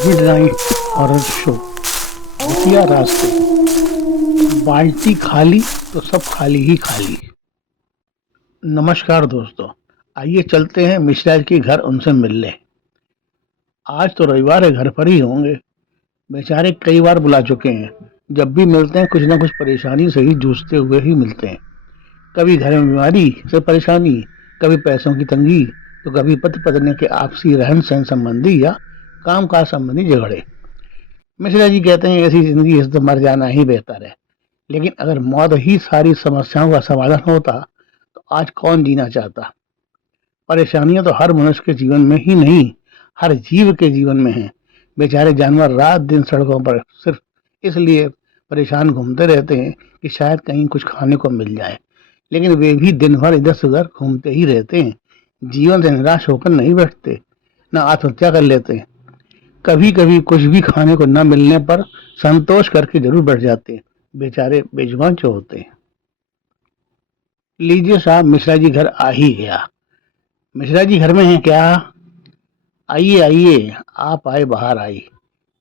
Midnight horror show. भूतिया रास्ते। बाल्टी खाली तो सब खाली ही खाली। नमस्कार दोस्तों, आइए चलते हैं मिश्रा जी के घर उनसे मिलने। आज तो रविवार है, घर पर ही होंगे। बेचारे कई बार बुला चुके हैं। जब भी मिलते हैं कुछ ना कुछ परेशानी से ही जूझते हुए ही मिलते हैं। कभी घर में बीमारी से परेशानी, कभी पैसों की तंगी, तो कभी पति पत्नी के आपसी रहन सहन संबंधी या काम काज संबंधी झगड़े। मिश्रा जी कहते हैं ऐसी जिंदगी से तो मर जाना ही बेहतर है। लेकिन अगर मौत ही सारी समस्याओं का समाधान होता तो आज कौन जीना चाहता। परेशानियां तो हर मनुष्य के जीवन में ही नहीं, हर जीव के जीवन में है। बेचारे जानवर रात दिन सड़कों पर सिर्फ इसलिए परेशान घूमते रहते हैं कि शायद कहीं कुछ खाने को मिल जाए, लेकिन वे भी दिन भर इधर से उधर घूमते ही रहते हैं। जीवन से निराश होकर नहीं बैठते, न आत्महत्या कर लेते हैं। कभी कभी कुछ भी खाने को न मिलने पर संतोष करके जरूर बैठ जाते हैं। बेचारे बेजुबान जो होते हैं। लीजिए साहब, मिश्रा जी घर आ ही गया। मिश्रा जी घर में हैं क्या? आइए आइए, आप आए बाहर आई।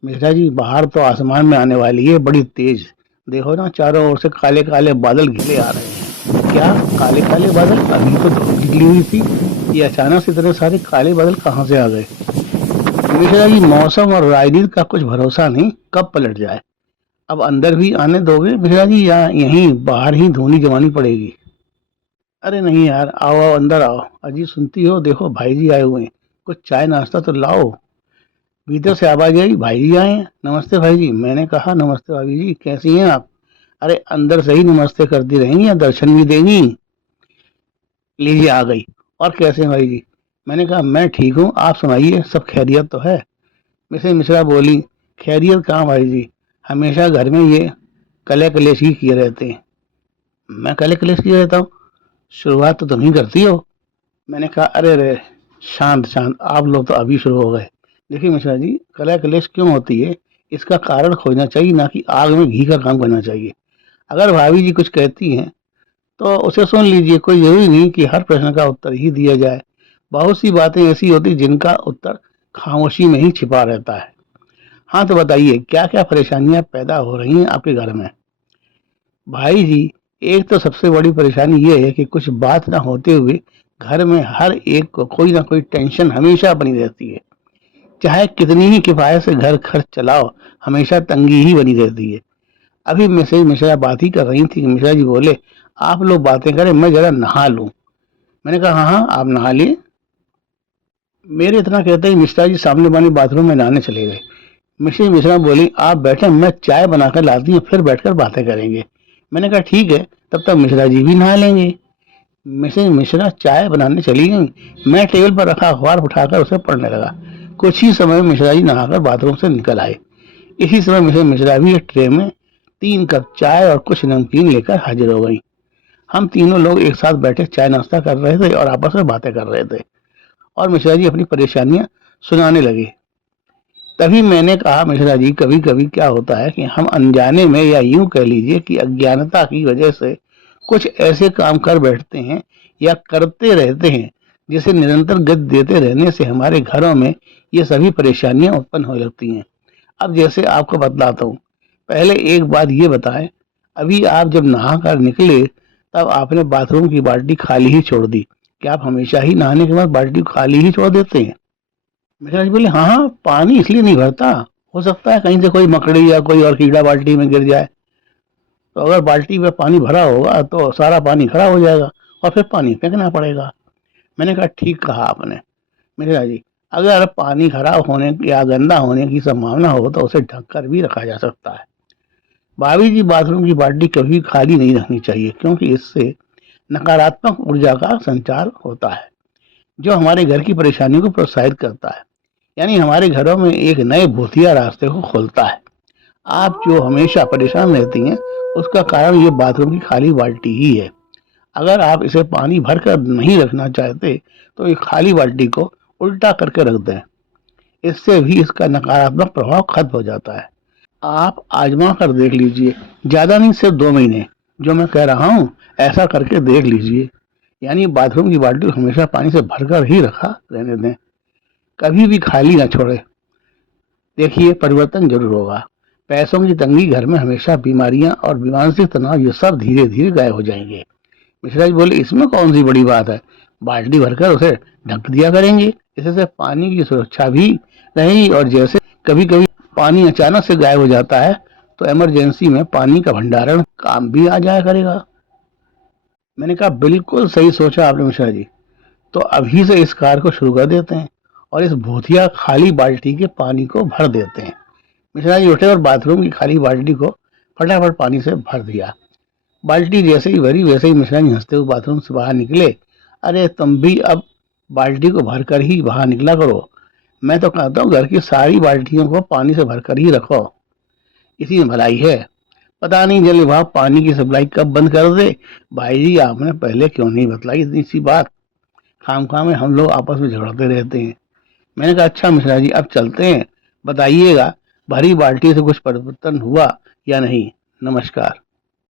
मिश्रा जी, बाहर तो आसमान में आने वाली है बड़ी तेज। देखो ना, चारों ओर से काले काले बादल घिरे आ रहे हैं। क्या काले काले बादल? अभी तो धूप निकली हुई थी, ये अचानक से इतने सारे काले बादल कहाँ से आ गए? मिश्रा जी, मौसम और राजनीति का कुछ भरोसा नहीं, कब पलट जाए। अब अंदर भी आने दोगे मिश्रा जी, या यहीं बाहर ही धूनी जमानी पड़ेगी? अरे नहीं यार, आओ आओ अंदर आओ। अजी सुनती हो, देखो भाई जी आए हुए हैं, कुछ चाय नाश्ता तो लाओ। भीतर से आवाज आई, भाई जी आए हैं। नमस्ते भाई जी। मैंने कहा नमस्ते भाभी जी, कैसी हैं आप? अरे अंदर से ही नमस्ते करती रहेंगी या दर्शन भी देंगी? लीजिए आ गई। और कैसे हैं भाई जी? मैंने कहा मैं ठीक हूँ, आप सुनाइए, सब खैरियत तो है? मिसेज मिश्रा बोली, खैरियत कहाँ भाई जी, हमेशा घर में ये कले कलेश ही किए रहते हैं। मैं कले कलेश किए रहता हूँ? शुरुआत तो तुम ही करती हो। मैंने कहा अरे रे, शांत शांत, आप लोग तो अभी शुरू हो गए। देखिए मिश्रा जी, कला कलेश क्यों होती है, इसका कारण खोजना चाहिए, ना कि आग में घी का काम करना चाहिए। अगर भाभी जी कुछ कहती हैं तो उसे सुन लीजिए, कोई जरूरी नहीं कि हर प्रश्न का उत्तर ही दिया जाए। बहुत सी बातें ऐसी होती जिनका उत्तर खामोशी में ही छिपा रहता है। हाँ तो बताइए, क्या क्या परेशानियां पैदा हो रही हैं आपके घर में? भाई जी, एक तो सबसे बड़ी परेशानी ये है कि कुछ बात ना होते हुए घर में हर एक को कोई ना कोई टेंशन हमेशा बनी रहती है। चाहे कितनी ही किफायत से घर खर्च चलाओ, हमेशा तंगी ही बनी रहती है। अभी मैसेज मिश्रा बात ही कर रही थी कि मिश्रा जी बोले, आप लोग बातें करें, मैं जरा नहा लूं। मैंने कहा हाँ हाँ, आप नहा लिए। मेरे इतना कहते ही मिश्रा जी सामने वाले बाथरूम में नहाने चले गए। मिसेज मिश्रा बोली, आप बैठे, मैं चाय बनाकर लाती हूँ, फिर बैठकर बातें करेंगे। मैंने कहा ठीक है, तब तक मिश्रा जी भी नहा लेंगे। मिसेज मिश्रा चाय बनाने चली गई। मैं टेबल पर रखा अखबार उठाकर उसे पढ़ने लगा। कुछ ही समय में मिश्रा जी नहाकर बाथरूम से निकल आए। इसी समय मिसेज मिश्रा भी एक ट्रे में 3 कप चाय और कुछ नमकीन लेकर हाजिर हो गई। हम तीनों लोग एक साथ बैठे चाय नाश्ता कर रहे थे और आपस में बातें कर रहे थे, और मिश्रा जी अपनी परेशानियां सुनाने लगे। तभी मैंने कहा, मिश्रा जी कभी कभी क्या होता है कि हम अनजाने में, या यूं कह लीजिए कि अज्ञानता की वजह से कुछ ऐसे काम कर बैठते हैं या करते रहते हैं जिसे निरंतर गति देते रहने से हमारे घरों में ये सभी परेशानियां उत्पन्न हो लगती हैं। अब जैसे आपको बतलाता हूँ। पहले एक बात ये बताएं, अभी आप जब नहा कर निकले तब आपने बाथरूम की बाल्टी खाली ही छोड़ दी। क्या आप हमेशा ही नहाने के बाद बाल्टी खाली ही छोड़ देते हैं? मिश्रा जी बोले, हाँ हाँ, पानी इसलिए नहीं भरता, हो सकता है कहीं से कोई मकड़ी या कोई और कीड़ा बाल्टी में गिर जाए। तो अगर बाल्टी में पानी भरा होगा तो सारा पानी खराब हो जाएगा और फिर पानी फेंकना पड़ेगा। मैंने कहा ठीक कहा आपने। मिश्रा जी, अगर पानी खराब होने या गंदा होने की संभावना हो तो उसे ढक कर भी रखा जा सकता है। भाभी जी, बाथरूम की बाल्टी कभी खाली नहीं रखनी चाहिए, क्योंकि इससे नकारात्मक ऊर्जा का संचार होता है जो हमारे घर की परेशानियों को प्रोत्साहित करता है, यानी हमारे घरों में एक नए भूतिया रास्ते को खोलता है। आप जो हमेशा परेशान रहती हैं उसका कारण ये बाथरूम की खाली बाल्टी ही है। अगर आप इसे पानी भर कर नहीं रखना चाहते तो ये खाली बाल्टी को उल्टा करके रख दें, इससे भी इसका नकारात्मक प्रभाव खत्म हो जाता है। आप आजमा कर देख लीजिए, ज्यादा नहीं, सिर्फ 2 महीने जो मैं कह रहा हूँ ऐसा करके देख लीजिए, यानी बाथरूम की बाल्टी हमेशा पानी से भरकर ही रखा रहने दें। कभी भी खाली ना छोड़े। देखिए परिवर्तन जरूर होगा। पैसों की तंगी, घर में हमेशा बीमारियां और मानसिक तनाव, ये सब धीरे धीरे गायब हो जाएंगे। मिश्रा जी बोले, इसमें कौन सी बड़ी बात है, बाल्टी भरकर उसे ढक दिया करेंगे, इससे पानी की सुरक्षा भी रहेगी। और जैसे कभी कभी पानी अचानक से गायब हो जाता है तो इमरजेंसी में पानी का भंडारण काम भी आ जाया करेगा। मैंने कहा बिल्कुल सही सोचा आपने मिश्रा जी, तो अभी से इस कार्य को शुरू कर देते हैं और इस भूतिया खाली बाल्टी के पानी को भर देते हैं। मिश्रा जी उठे और बाथरूम की खाली बाल्टी को फटाफट पानी से भर दिया। बाल्टी जैसे ही भरी वैसे ही मिश्रा जी हंसते हुए बाथरूम से बाहर निकले। अरे तुम भी अब बाल्टी को भरकर ही बाहर निकला करो। मैं तो कहता हूँ घर की सारी बाल्टियों को पानी से भरकर ही रखो, इसी में भलाई है। पता नहीं जल विभाग पानी की सप्लाई कब बंद कर दे। भाई जी आपने पहले क्यों नहीं बतलाई इतनी सी बात, खामखा में हम लोग आपस में झगड़ते रहते हैं। मैंने कहा अच्छा मिश्रा जी अब चलते हैं, बताइएगा भरी बाल्टी से कुछ परिवर्तन हुआ या नहीं। नमस्कार।